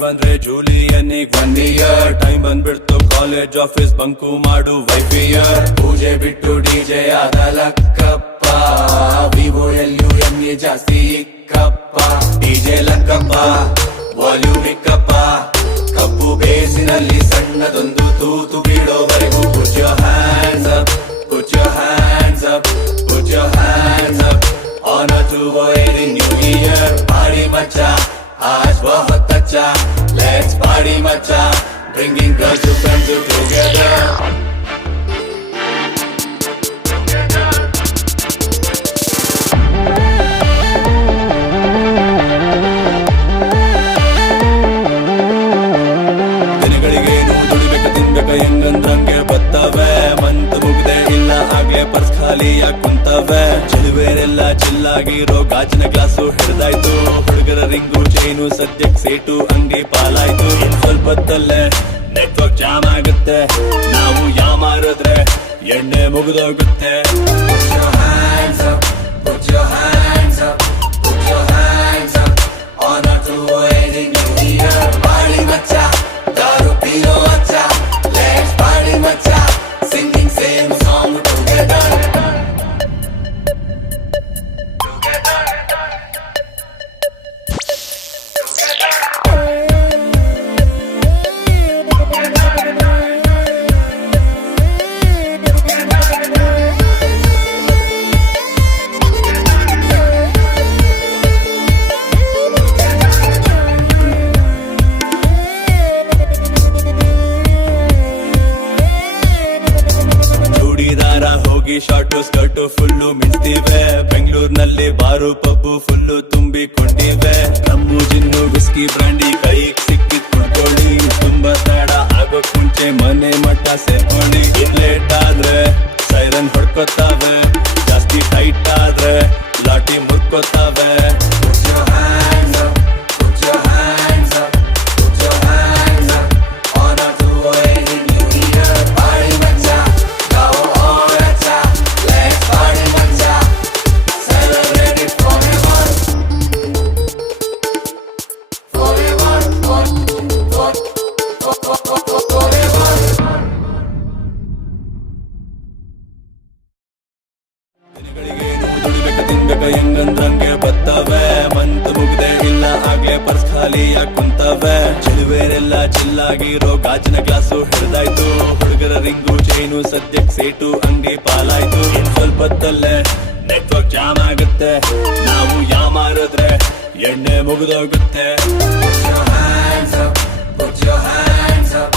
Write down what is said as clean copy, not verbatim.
ಬಂದ್ರೆ ಜೂಲಿಯನ್ನಿಗ್ 1 year time ಬಂದ್ಬಿಡ್ತು college office bunk ಮಾಡು ವೈಫಿಯರ್ ಪೂಜೆ ಬಿಟ್ಟು ಡಿಜೆ ಆದ ಲಕ್ಕಪ್ಪ ವಿವೋ LUME ಜಾಸ್ತಿ ಇಕ್ಕಪ್ಪ ಡಿಜೆ ಲಕ್ಕಪ್ಪ ವಾಲ್ಯೂಮ್ ಇಕ್ಕಪ್ಪ ಕಪ್ಪು ಬೇಸಿನಲ್ಲಿ ಸಣ್ಣದೊಂದು ತೂತು ಬೀಳೋವರೆಗೂ put your hands up put your hands up put your hands up on to the new year party macha aaj bahut acha let's party macha bringing girls to friends together ಹೆಂಗಂದ್ರಂಗೆ ಬತ್ತವೆ month ಮುಗ್ದೆ ಇಲ್ಲ ಆಗ್ಲೇ purse ಖಾಲಿಯಾಗಿ ಕುಂತವೆ ಚೆಲುವೇರೆಲ್ಲ ಚಿಲ್ಲಾಗಿರೋ ಗಾಜಿನ glass ಹಿಡ್ದಾಯ್ತು ಹುಡುಗರ ring chain ಸದ್ಯಕ್ ಸೇಟು ಅಂಗಡಿ ಪಾಲಾಯ್ತು ಇನ್ ಸ್ವಲ್ಪತ್ತಲ್ಲೇ network jam ಆಗುತ್ತೆ ನಾವು ಯಾಮಾರಿದ್ರೆ ಎಣ್ಣೆ ಮುಗಿದೋಗುತ್ತೆ Put your hands up put your hands up put your hands up on a to the new year party macha daru pino acha let's party macha singing same song together ಹೋಗಿ short skirt full ಮಿಂಚ್ತಿವೆ ಬೆಂಗಳೂರಿನಲ್ಲಿ bar pub full ತುಂಬಿಕೊಂಡಿವೆ ನಮ್ಮು gin whisky brandy ಕೈಗೆ ಸಿಕ್ಕಿದ್ ಕುಡ್ಕೊಳ್ಳಿ ತುಂಬಾ ತಡ ಆಗೋಕ್ ಮುಂಚೆ ಮನೆ ಮಠ ಸೇರ್ಕೊಳ್ಳಿ ಲೇಟ್ ಆದ್ರೆ ಸೈರನ್ ಹೊಡ್ಕೊತಾವೆ ಜಾಸ್ತಿ ಟೈಟ್ ಆದ್ರೆ ಲಾಟಿ ಮುರ್ಕೋತಾವೆ Put your hands up put your hands up put your hands up on a to the new year party macha go on acha let's party macha celebrate it forever forever forever ತಿನ್ಬೇಕ ಹೆಂಗಂದ್ರಂಗೆ ಬತ್ತವೆ month ಮುಗ್ದೆ ಇಲ್ಲ ಆಗ್ಲೇ purse ಖಾಲಿಯಾಗಿ ಕುಂತವೆ ಚೆಲುವೇರೆಲ್ಲ ಚಿಲ್ಲಾಗಿರೋ ಗಾಜಿನ glass ಹಿಡ್ದಾಯ್ತು ಹುಡುಗರ ring chain ಸದ್ಯಕ್ ಸೇಟು ಅಂಗಡಿ ಪಾಲಾಯ್ತು ಇನ್ ಸ್ವಲ್ಪತ್ತಲ್ಲೇ ನೆಟ್ವರ್ಕ್ ಜಾಮ್ ಆಗುತ್ತೆ ನಾವು ಯಾಮಾರಿದ್ರೆ ಎಣ್ಣೆ ಮುಗಿದೋಗುತ್ತೆ Put your hands up put your hands up